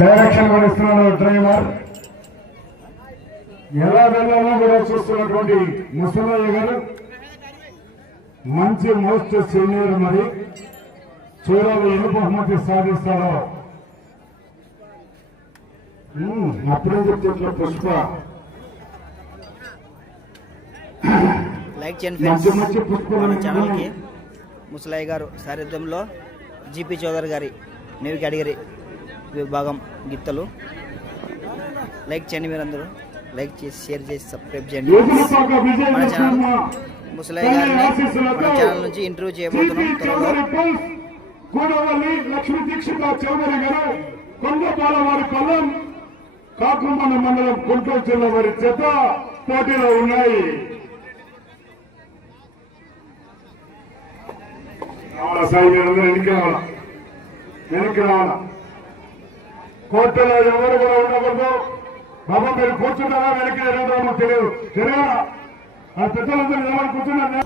Direction ఇస్తున్నాడు driver. ఎలా వెళ్ళాలో కూడా చూస్తున్నటువంటి ముసలయ్య గారు. మంచి మోస్ట్ సీనియర్ మరి. చూడాలి ఎన్ని బహుమతి సాధిస్తారో ఉమ్, అప్పుడే చెప్తున్న పుష్ప? లైక్ చేయండి మంచి మంచి పుష్పలు ముసలయ్య గారు సారథ్యంలో జీపీ చౌదరి గారి న్యూ కేటగిరీ విభాగం గిత్తలు. లైక్ చేయండి మీరందరూ. లైక్ చేసి షేర్ చేసి సబ్స్క్రైబ్ చేయండి. మన ఛానల్ ముసలయ్య గారిని మన ఛానల్ నుంచి ఇంటర్వ్యూ చేయబోతున్నాం త్వరలో. కూడవల్లి లక్ష్మీ దీక్షిత చౌదరి గారు కొండపాల వారి పొలం కాకుమన్న మండలం గుంటూరు జిల్లా వారి చేత పోటీలో ఉన్నాయి. కోర్టులో ఎవరు కూడా ఉండకూడదు. బాబా మీరు కూర్చున్నారా వెనక్కి ఎరుగుతామో తెలియదు. తెలియదా ఆ పెద్దలందరూ ఎవరు కూర్చున్నారు.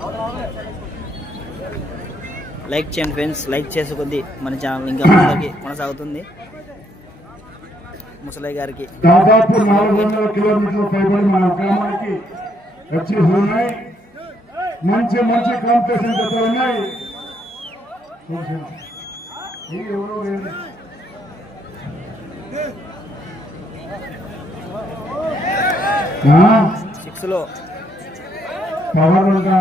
లైక్ చేయండి ఫ్రెండ్స్. లైక్ చేసే కొద్దీ మన ఛానల్ ఇంకా ముందరికి కొనసాగుతుంది. ముసలయ్య గారికి. దాదాపు నాలుగు వందల కిలోమీటర్ల పైబడి మన గ్రామానికి వచ్చేసి ఉన్నాయి. మంచి మంచి కాంపిటీషన్ ఉన్నాయి. ఎవరో లేదు. ఆ, సిక్స్లో పవర్ ఉందా?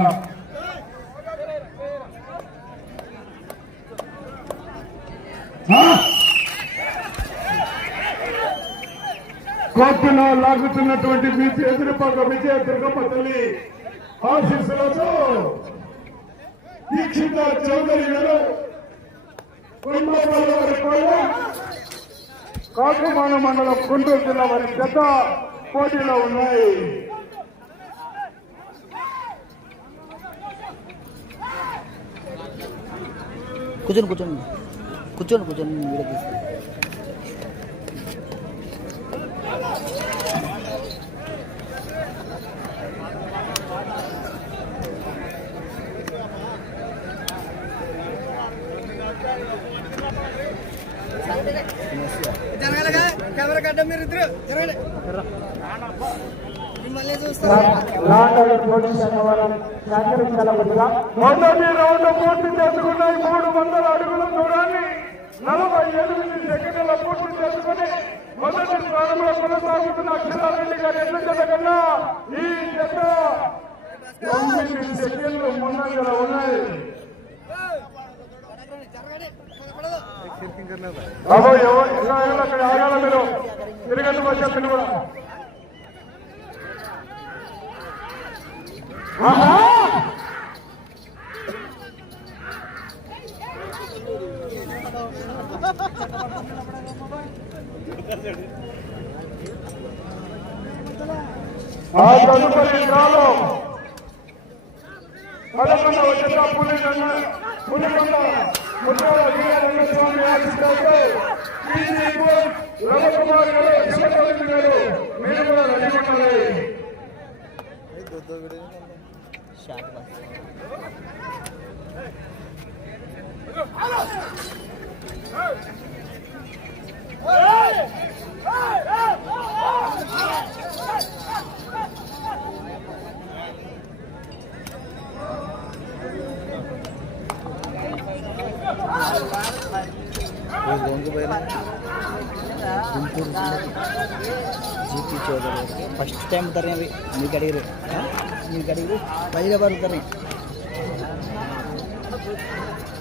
కోర్టులో లాగుతున్నటువంటి విజయ ఎదురుపాక విజయ దుర్గమ్మ ఆశీస్సులతో దీక్షిత చౌదరి గారు కుంభపల్లి వారి కాకుమాన మండలం గుంటూరు జిల్లా వారి జత పోటీలో ఉన్నాయి కూర్చొని కూర్చొని కూర్చొని కూర్చొని వీడియో తీసుకుంటాను జరగలేగా కెమెరా కట్ట మీరు ఇద్దరు. జరగండి. మళ్ళీ చూస్తారు. పూర్తి చేసుకున్నాయి. మూడు వందల అడుగుల దూరాన్ని నలభై ఎనిమిది సెకండ్ల పూర్తి చేసుకుని మొదటి స్థానంలో కొనసాగుతున్న అక్షరారెడ్డి గారు ఎడ్ల కన్నా ఈ జత తొమ్మిది సెకండ్లు ముందంజలో ఉన్నాయి. బాబు ఎవరు ఇంకా అక్కడ ఆగాల మీరు తిరగండి మా చెప్పిన కూడా తదుపరి డ్రాలో పదకొండవ ముత్యాల వీరరంగ స్వామి ఆశిస్తాయితే రోజు గంగుబైల గుంటూరు జిల్లా జీపీ చౌదరి ఫస్ట్ టైం తరే అవి. మీకు అడిగారు మీకు అడిగారు పదిలో పడుతున్నాయి.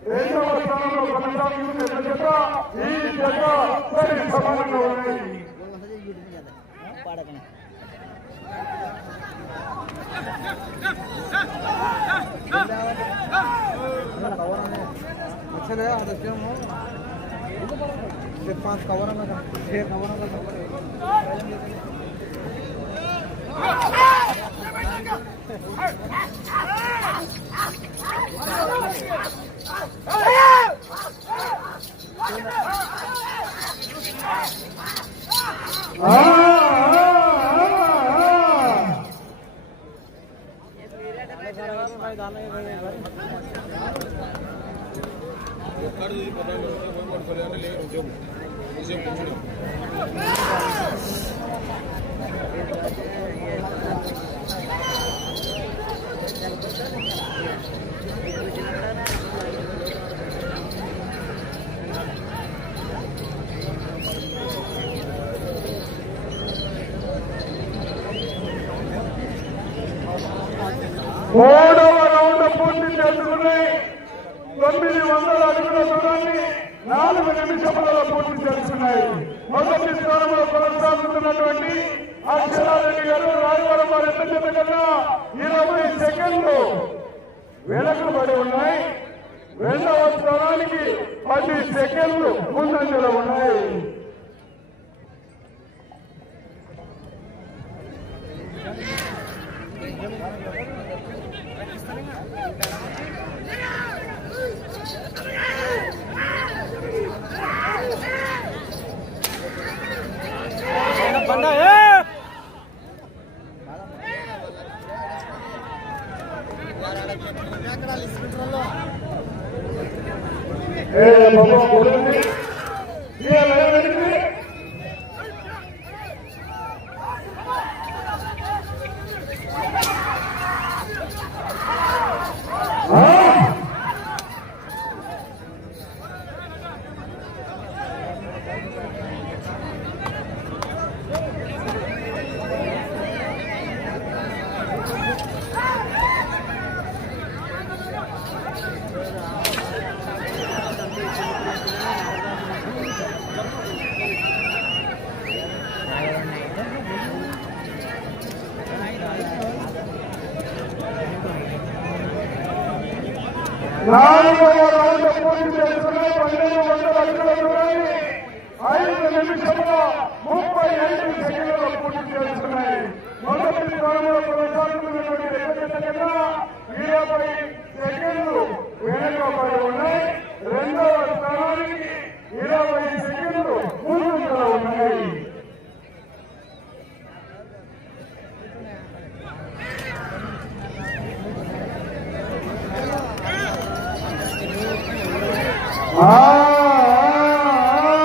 దూరాన్ని రెండు నిమిషముల ముప్పై సెకండ్ల పూర్తి చేసుకున్నాయి చేసుకున్నాయి రెండవ స్థానంలో కొనసాగుతున్నటువంటి శ్రీ కన్నడ రంగనాథ స్వామి ఆశీస్సులతో ఆముగల రమేష్ గారి జత ఈ జత సరి సమానంగా ఉన్నాయి రెండవ స్థానంలో కొనసాగుతున్న జత ఈ జత సరి సమానంగా ఉన్నాయి పాడకనే पांच कवर छह कवर ఆ, ఆ, ఆ, మూడవ రౌండ్ పూర్తి చేసుకుని తొమ్మిది వందల అడుగుల దూరాన్ని నాలుగు నిమిషములలో పూర్తి చేసుకున్నాయి. మొదటి స్థానంలో కొనసాగుతున్నటువంటి అక్షరారెడ్డి గారు రాయవరం వారి ఎంత కన్నా ఇరవై సెకండ్లు వెనకబడి ఉన్నాయి. రెండవ స్థానానికి పది సెకండ్లు ముందంజలో ఉన్నాయి. ఆ, ఆ, ఆ, ఆ,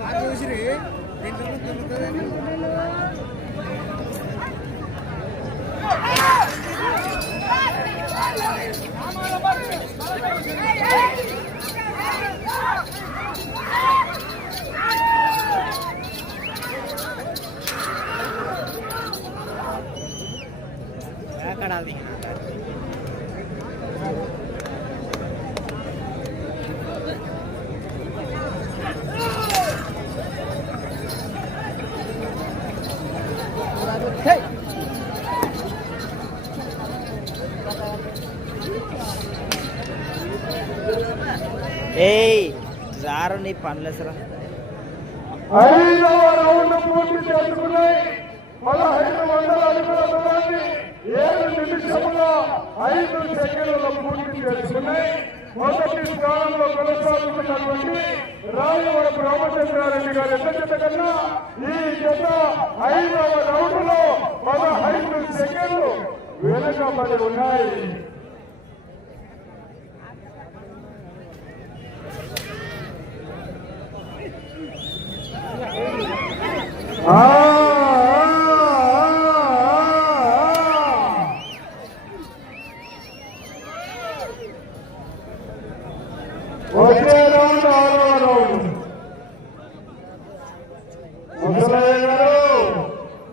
ఆ. చూసిరి దీంట్లో దొరుకుతుంది కడాలి ఏయ్ రారు నీ పనులేసరా. ఐదవ రౌండ్ పూర్తి చేసుకున్నాయి పదహైదు వందల అడుగుల దూరాన్ని ఏడు నిమిషముల ఐదు సెకండ్లలో పూర్తి చేసుకున్నాయి మొదటి స్థానంలో కొనసాగుతున్నటువంటి రాయవరపు రామచంద్రారెడ్డి గారి ఎంత జత కన్నా ఈ జత ఐదవ రౌండ్లో పదహైదు సెకండ్లు వెనుకబడి ఉన్నాయి Ah ఆ, ఆ,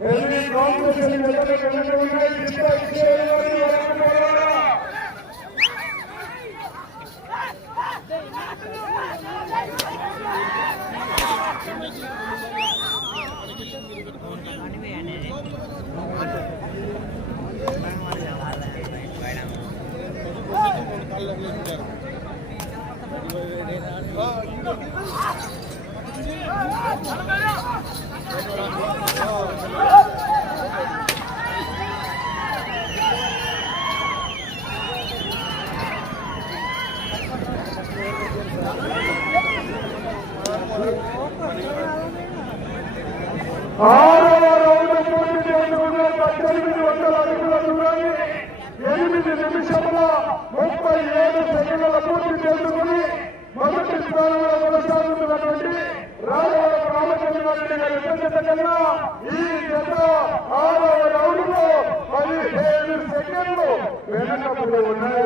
వెనక ఉన్నాయి చిత్త శ్రేణి వారు ఆరవ రౌండ్ పూర్తి చేసుకున్న పద్దెనిమిది వందల అడుగుల దూరాన్ని ఎనిమిది నిమిషముల ముప్పై ఏడు సెకండ్ల పూర్తి చేసుకుని మొదటి స్థానంలో కొనసాగుతున్నటువంటి రాజవాడ రామచంద్రారెడ్డి గారి జత కన్నా ఈ జత ఆరవ రౌండ్లో పదిహేడు సెకండ్లు వెనకబడి ఉన్నాయి.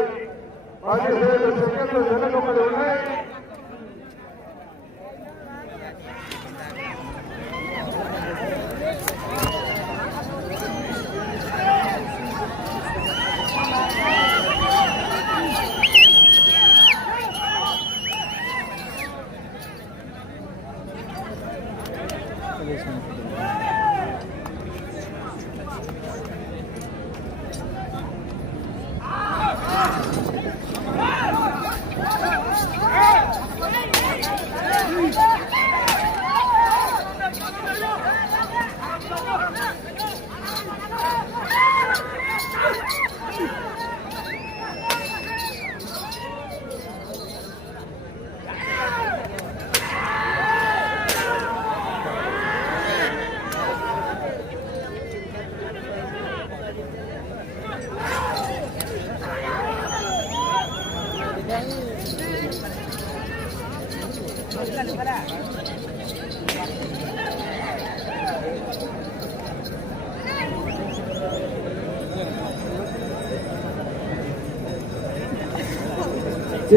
పదిహేడు సెకండ్లు వెనకబడి ఉన్నాయి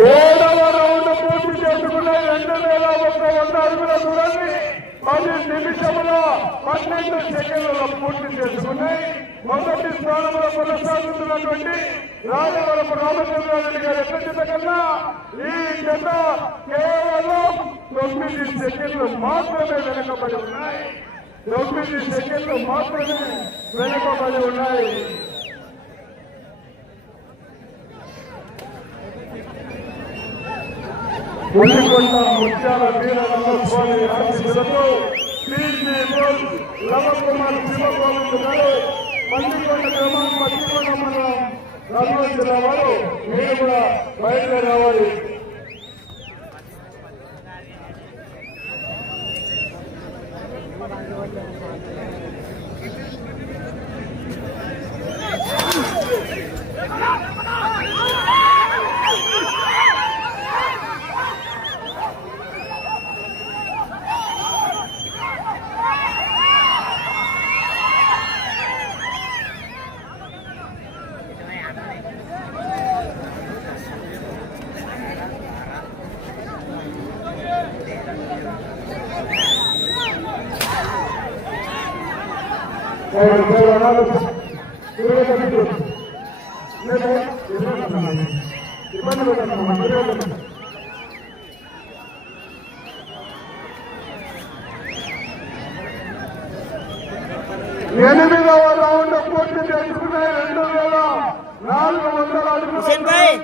ఏడవ రౌండ్ పూర్తి చేసుకున్న రెండు వేల ఒక్క వంద అడుగుల దూరాన్ని పది నిమిషముల పన్నెండు సెకండ్లలో పూర్తి చేసుకున్నాయి మొదటి స్థానంలో కొనసాగుతున్నటువంటి రాజవరపు రామచంద్రారెడ్డి గారి ఎత్త కన్నా ఈ జత కేవలం తొమ్మిది సెకండ్లు మాత్రమే వెనుకబడి ఉన్నాయి. తొమ్మిది సెకండ్లు మాత్రమే వెనుకబడి ఉన్నాయి. పులికొండ ముత్యాల వీరరమ్మ స్వామి ఆశీస్సులతో శ్రీ రమకుమార్ శివగోవింద్ గారు పల్లికొండ గ్రామం పల్లికొండ మండలం కర్నూలు జిల్లా వారు మీరు కూడా బయలుదేరి రావాలి ఇబ్బంది పెట్టండి ఎనిమిదవ రౌండ్ పూర్తి చేసుకున్న రెండు వేల నాలుగు వందల అడుగుల హుసేన్ భాయ్.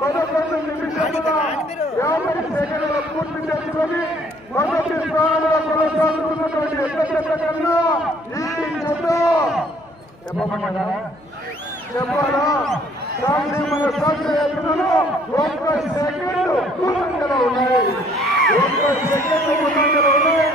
పదకొండు నిమిషముల యాభై సెకండ్ల పూర్తి చేసుకొని మొదటి స్థానంలో కొనసాగుతున్నటువంటి ఎక్కడ కన్నా ఈ జత చెప్పమంటారా? చెప్పాలా? దాన్ని మన సాక్షి ఎత్తులో ఒక్క సెకండ్ ముందంజలో ఉన్నాయి. ఒక్క సెకండ్ ముందంజలో ఉన్నాయి.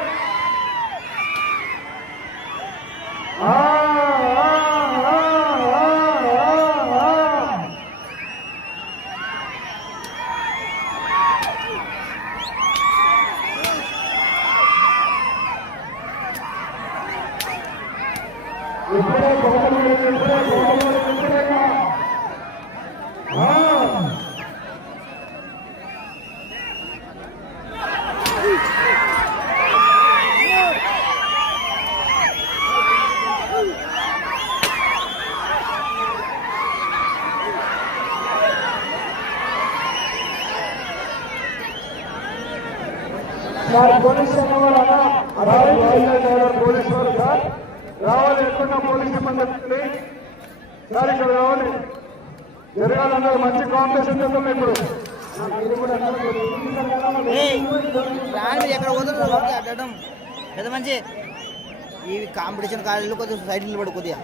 మంచి ఇవి కాంపిటీషన్ కాలేజీలో కొద్దిగా సైడ్ నిలబడి కొద్దిగా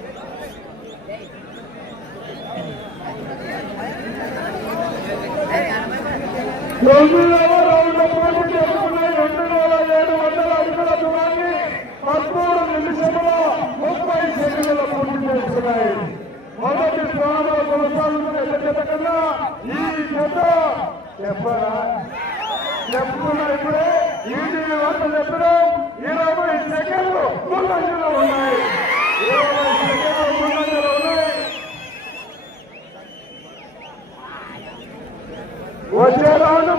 మొదటి స్థానంలో ఈ చెప్పరా చెప్పుకున్నా ఇప్పుడే చెప్పడం ఇరవై సెకండ్లు ముందంజలో ఉన్నాయి. ఇరవై సెకండ్లు ముందంజలో ఉన్నాయి. వచ్చే రాను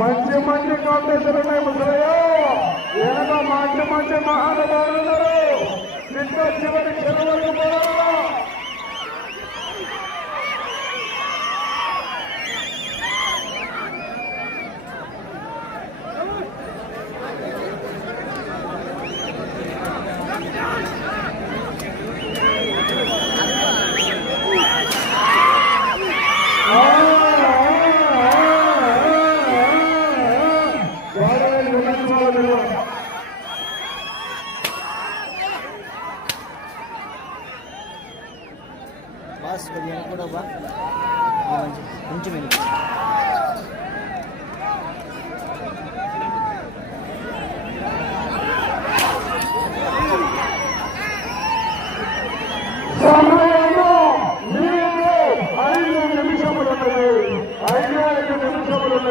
మంచి మంచి కాంపిటీషన్ ఉన్నాయి ముసలయ్యో. ఏదో మంచి మంచి మహానుభావులు ఉన్నారు. చివరి చెరువులకు పోరాడారు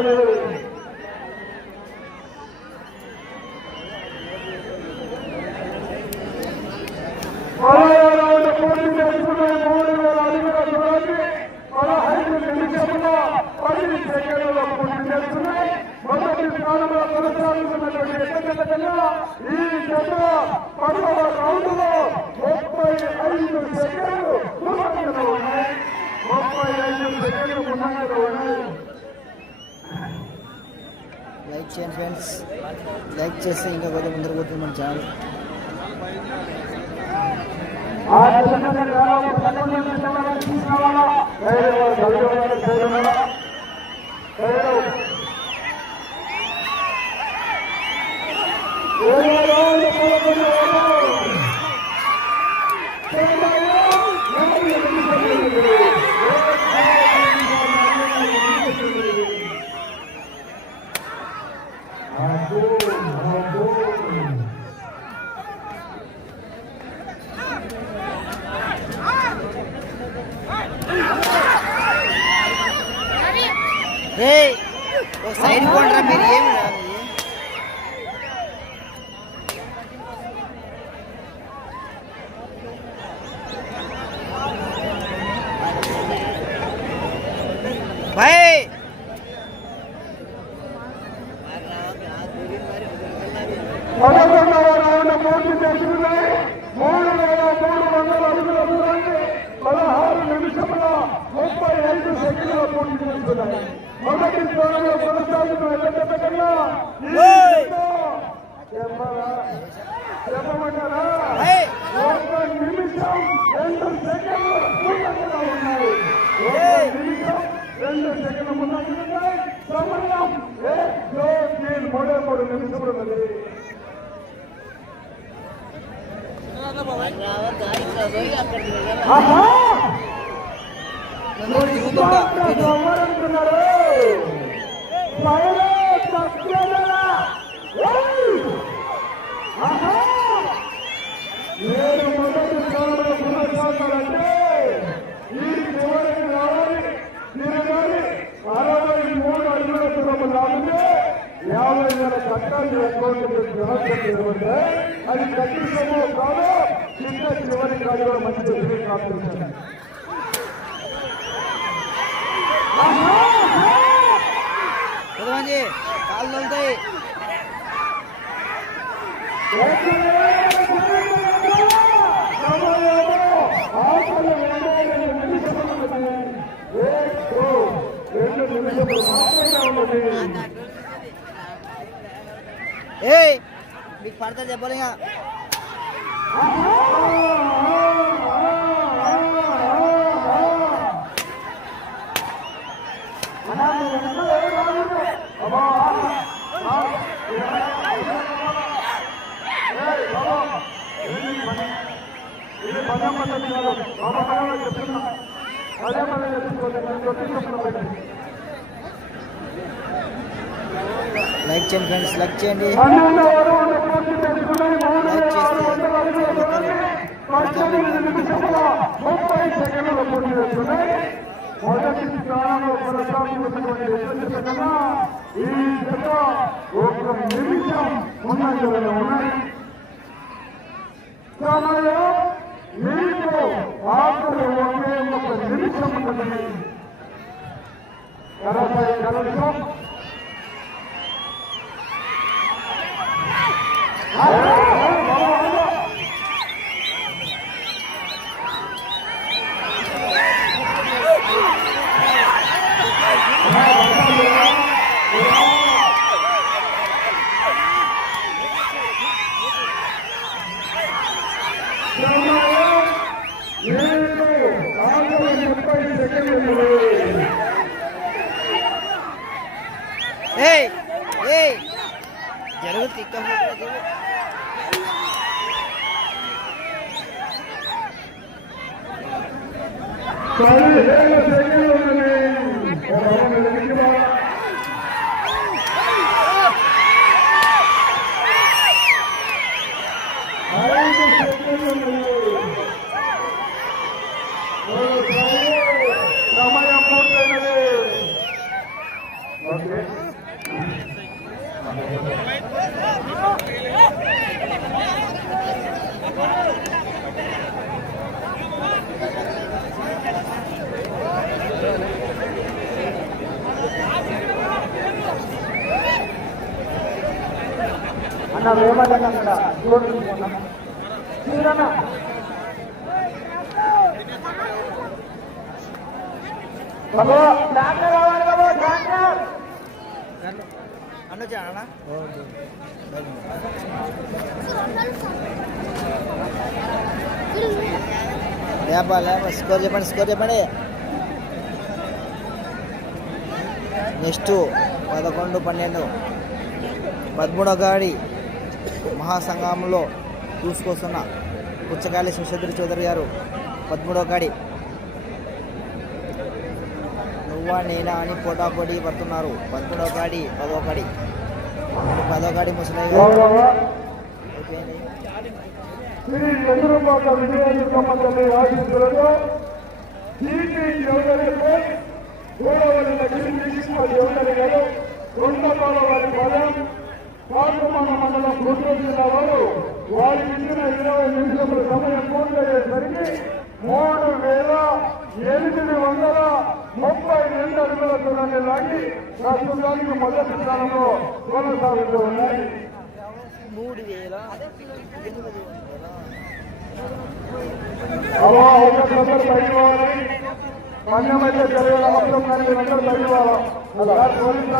Thank you. చేస్తే ఇంకా కొద్దిగా ముందర పోతుంది మన ఛానల్ పోయి అక్కడ అడుగుతాను కాళ్ళు వెళ్తాయి ఏయ్ మీకు పడతా చెప్పలేగా. లైక్ చేయండి ఫ్రెండ్స్ లైక్ చేయండి. లైక్ చేస్తే మొదటి స్థానంలో కొనసాగుతున్నటువంటి ఈ జత ఒక నిమిషం ఉన్నాయి సమయం మీకు ఆఖరి ఒకే ఒక నిమిషం ఉన్నది కరపై కలుషం ముప్పై సెకండ్లు ఏయ్ ఏయ్ జరుగు తిక్క పదిహేను సెకండ్లు ఉన్నాయి ఐదు సెకండ్లు ఉన్నాయి. సమయం పూర్తయినది ఓకే అన్న వేమన్న అక్కడ చూడండి లేపా లేపా స్కోర్ చెప్పండి స్కోర్ చెప్పండి నెక్స్ట్ పదకొండు పన్నెండు. పదమూడో గాడి. మహాసంఘంలో చూసుకొస్తున్న పుచ్చకాయల శివశంకర్ చౌదరి గారు పదమూడవ కాడి. నువ్వా నేనా అని పోటాపోటీ పడుతున్నారు. పదమూడవ కాడి పదో కాడి. పదో కాడి ముసలయ్య గారు. అయిపోయింది వారి పాల్గొన్న మండలం జిల్లా వారు వారికి ఇచ్చిన ఇరవై నిమిషముల సమయం పూర్తయ్యేసరికి మూడు వేల ఎనిమిది వందల ముప్పై రెండు అడుగుల దూరాన్ని లాగి ప్రస్తుతానికి మొదటి స్థానంలో కొనసాగుతూ ఉన్నాయి. మూడు వేల అలా ఒకరికొకరు పైకి పోవాలి అన్యమైతే చర్యల మొత్తం కానీ అందరూ పోలీసులు